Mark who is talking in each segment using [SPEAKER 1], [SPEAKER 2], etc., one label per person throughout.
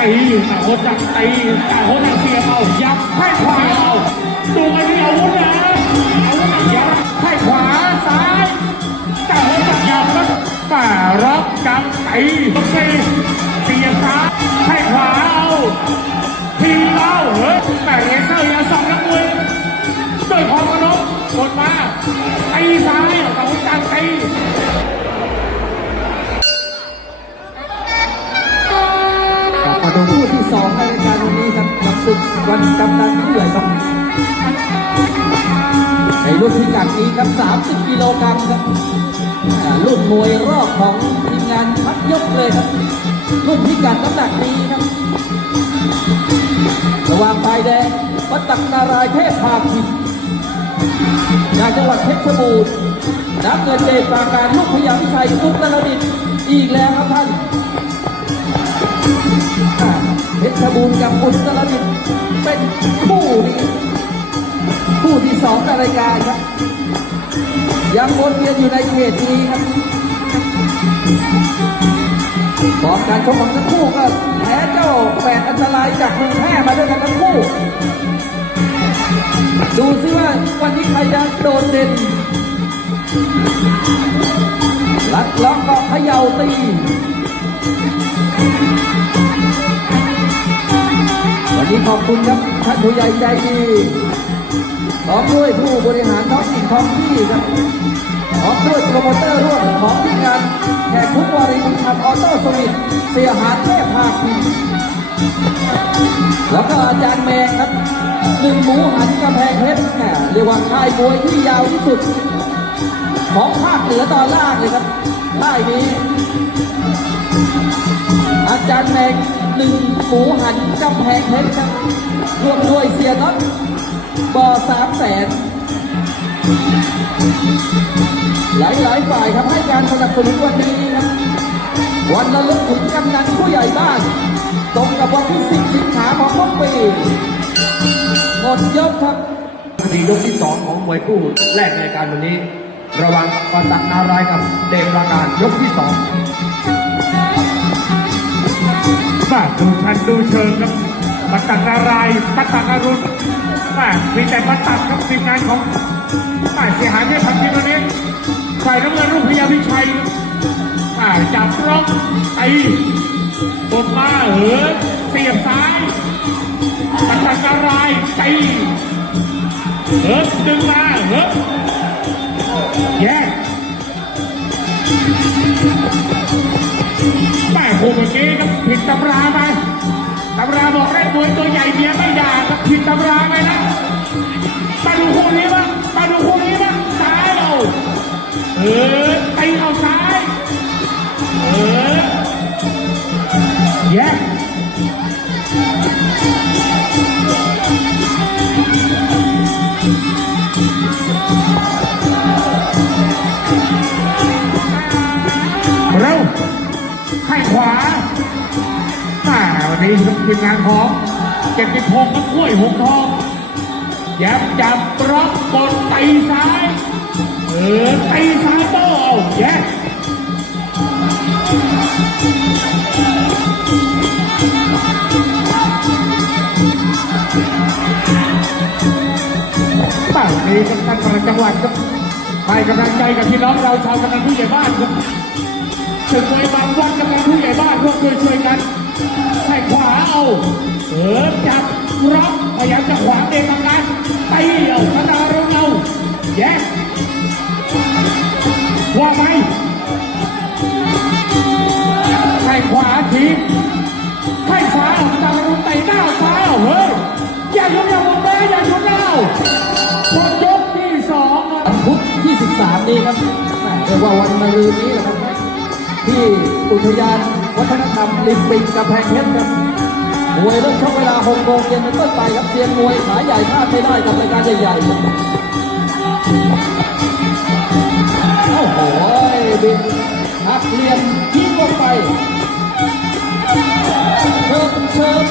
[SPEAKER 1] ตีต่างคนต่างตีต่างคนต่างเสียบเอายับให้ขวาเอาดูกันที่อาวุธนะอาวุธนะยับให้ขวาซ้ายต่างคนต่างยับแล้วป่ารับกันไต้องตี รุ่นพิกัดนี้
[SPEAKER 2] ครับ 30 กิโลกรัมครับรุ่นมวยรอบของทีมงานพักยกเลยครับ รุ่นพิกัดน้ำหนักนี้ครับระหว่างฝ่ายแดงวัดตักนารายเทพพาคินจากจังหวัดเพชรบูรณ์นับเงินเดชปราการลูกพญาพิชัยอุตรดิตอีกแล้วครับท่านเพชรบูรณ์กับอุตรดิตเป็นคู่ คู่ที่สองในรายการครับ ยังวนเวียนอยู่ในเขตนี้ครับก่อนการชกของทั้งคู่ก็แพ้เจ้าแฝดอันตรายจากเมืองแพร่มาด้วยกันทั้งคู่ ดูซิว่าวันนี้ใครจะโดดเด่นลัดล็อกก็เขย่าตีวันนี้ขอบคุณครับท่านผู้ใหญ่ใจดี พร้อมด้วยผู้บริหารท้องถิ่นท้องที่ครับพร้อมด้วยโปรโมเตอร์ร่วมของทีมงานแขกทุกวารีทำออโต้สวิตเสียหาเทพภาคีแล้วก็อาจารย์แมงครับหนึ่งหมูหันกำแพงเพชรแหม่เรียกว่าค่ายมวยที่ยาวที่สุด ของภาคเหนือตอนล่างเลยครับค่ายนี้ อาจารย์แมงหนึ่งหมูหันกำแพงเพชรครับรวมด้วยเสียน็อต บ่อสามแสนหลายหลายๆฝ่ายครับให้การสนับสนุนวันนี้ครับวันระลึกถึงกำนันผู้ใหญ่บ้าน ตรงกับวันที่10สิงหาคมทุกปีหมดยกครับ
[SPEAKER 3] ทียกที่สองของมวยคู่แรกในรายการวันนี้ ระหวังปตักนารายณ์กับเดมราการยกที่สอง
[SPEAKER 1] มาดูชันดูเชิงครับปัตตักนารายณ์ปัตตักอรุณ มามีแต่ปัตตักครับทีมงานของฝ่ายเสียหายที่พันทีวันนี้ฝ่ายน้ำเงินรุ่งพยาวิชัยมาจับล็อกตีบดมาเหินเสียบซ้ายปัตตักรายณ์ตีเหินดึงมาเหินแยกแม่คู่เมื่อกี้ครับผิดตำราไป ตำราบอกได้มวยตัวใหญ่เมียไม่ด่าผิดตำราไปนะมาดูคู่นี้บ้างมาดูคู่นี้บ้างซ้ายเอาเออไปเอาซ้ายเออแย ทีมงานของเจ็ดสิบหกกับกล้วยหงทองยับจับล็อกกดตีซ้าย เออตีซ้ายโต้เอาแยกเป่านี้กับท่านกำลังจังหวัดครับให้กำลังใจกับพี่น้องเราชาวกำลังผู้ใหญ่บ้านครับ เออจับร็อกพยายามจะขวางเองทำงานตีเอาธนาเร็วเอาแยกว่าไหมให้ขวาทีให้ซ้ายเอาธนาเร็วเตะหน้าซ้ายเอาเฮ้ยอย่ายุบอย่าหมดเลยอย่ายุบแล้วหมดยกที่สองครับ
[SPEAKER 2] วันพุธที่13นี้ครับแหม่เรียกว่าวันมะรืนนี้แหละครับที่อุทยานวัฒนธรรมลิมปิกกำแพงเพชรครับ มวยเริ่มชกเวลา6โมงเย็นเป็นต้นไปครับเซียนมวยขาใหญ่พลาดไม่ได้กับรายการใหญ่ๆโอ้โหบินหักเหลี่ยมทิ้งลงไปเชิญเชิญ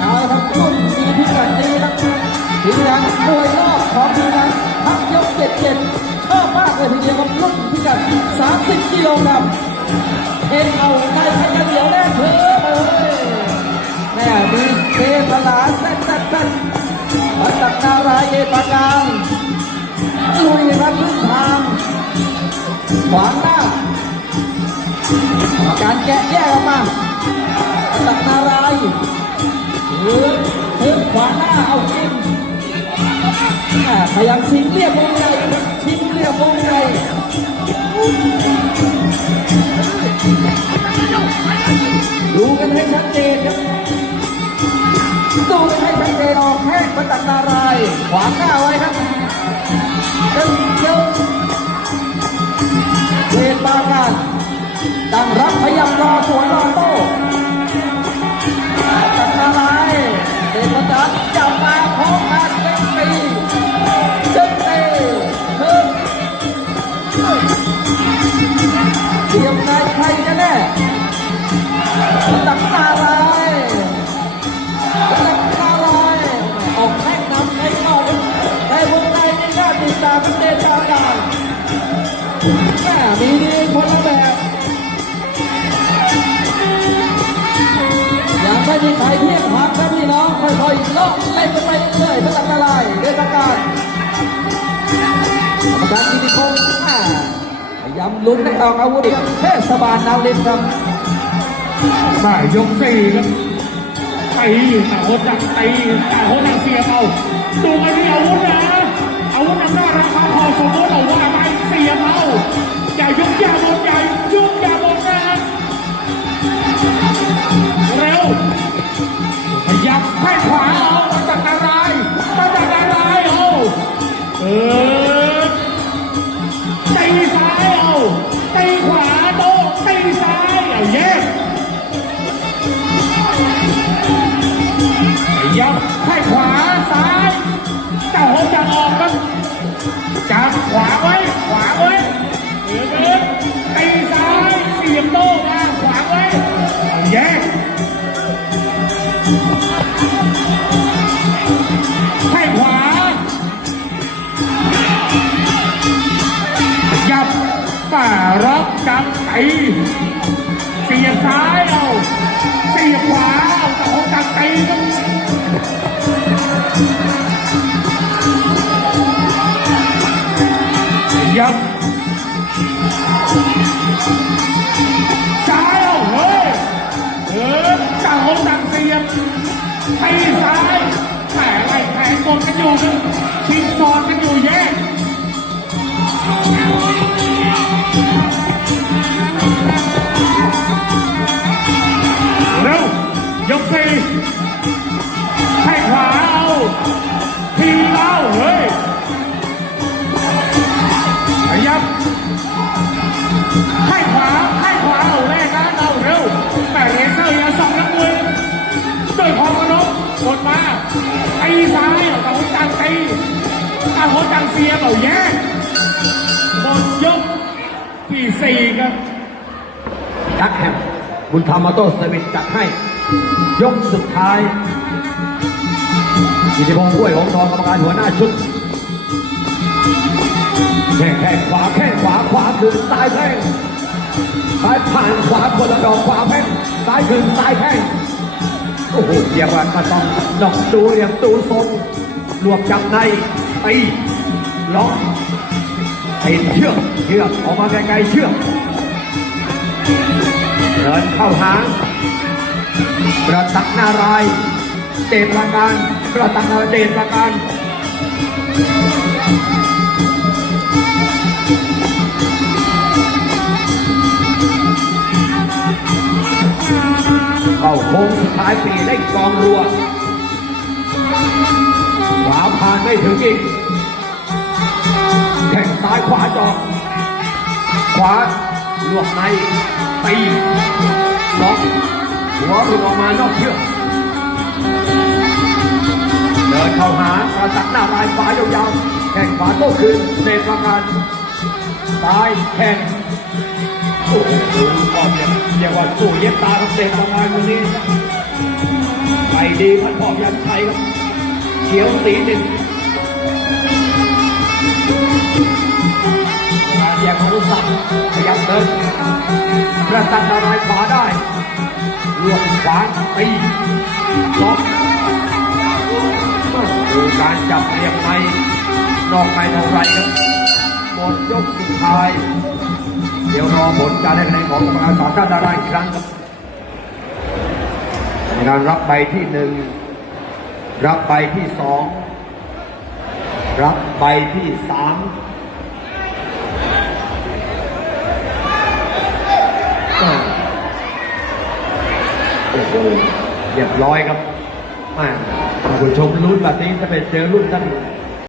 [SPEAKER 2] เอาละครับรุ่นมีพิกัดนี้ครับทีมงานมวยรอบของทีมงานพักยกเจ็ดเจ็ดชอบมากเลยทีเดียวครับรุ่นพิกัด30กิโลกรัมเอ็นเอาในขยันเหนียวแน่เธอายเอปากางลุยครับขึ้นทางขวางหน้าการแกะแยกออกมาตักนารายณ์เลือเทิมขวางหน้าเอากินพยายามชิงเรียบวงในชิงเรียบวงใน ขวางหน้าไว้ครับเจ้าเจ้าเทนบาการตั้งรับพยายามรอสวย ม่มีใครเที่ยบพักนะพี่น้องค่อยๆเลาะเล่นกันไปเรื่อยๆพระตักนารายณ์เดชาการกรรมการกิติพงศ์พยายามลุ้นให้ออกอาวุธเทศบาลนาวลินครับ
[SPEAKER 1] ได้ยกสี่ครับตีแต่โคตรจักตีแต่โคตรจักเสียเอาดูกันที่อาวุธนะ จับขวาไว้ ขวาไว้เดินเดินตีซ้ายเสียบโต้มาขวาไว้เอาแยกให้ขวายับป่าร็อกจับตี ตีซ้ายแหมไล่แขนกดกันอยู่ชิงซอนกันอยู่แยกเร็วยกสี่ให้ขวาเอาทีเอาเฮ้ยขยับให้ขวาให้ขวาเอาแรกนะเอาเร็วแต่เรเซอร์อย่าส่องนักมวยด้วยความเคารพ กดมาตีซ้ายเอาตะหุจังตีตะหุจังเสียบเอาแยกหมดยกที่สี่ครับ
[SPEAKER 3] ยักแฮมบุญธรรมอโต้เซอร์วิสจัดให้ ยกสุดท้ายกิติพงศ์ห้วยหงทองกรรมการหัวหน้าชุดแข้งแข้งขวาแข้งขวาขวาคืนซ้ายแข้งซ้ายผ่านขวาคนละดอกขวาแข้งซ้ายคืนซ้ายแข้ง โอ้โหเรียกว่าก็ต้องดอกตูเรียมตูทรงรวบจับในตีล็อกติดเชือกเชือกออกมาไกลๆเชือกเดินเข้าหางประตักนารายเดชประการประตักนารายเดชประการ เข้าโค้งสุดท้ายปีได้กองรัวขวาผ่านไม่ถึงอีกแข่งซ้ายขวาจอกขวาลวกในตีล็อกหัวหลุดออกมานอกเชือกเดินเข้าหาประตักหน้ารายขวายาวๆแข่งขวาโต้คืนเศษประการซ้ายแข่งโอ้โหก็เรีย เรียกว่าสู้เย็บตากับเศษประการคนนี้ไปดีพันพอยันชัยครับเขียวสีหนึ่งมาแยกมนุษย์สัตว์ขยับเดินประตันนารายขวาได้ลวกขวาตีล็อกมาดูการจับเรียงในนอกในเท่าไรครับหมดยกสุดท้าย เดี๋ยวรอผลการได้คะแนนของกรรมการสามท่านดาราอีกครั้งครับในการรับใบที่หนึ่งรับใบที่สองรับใบที่สามโอ้โหเรียบร้อยครับมานผู้ชมรุ่นแบบนี้จะไปเจอรุ่นท่าน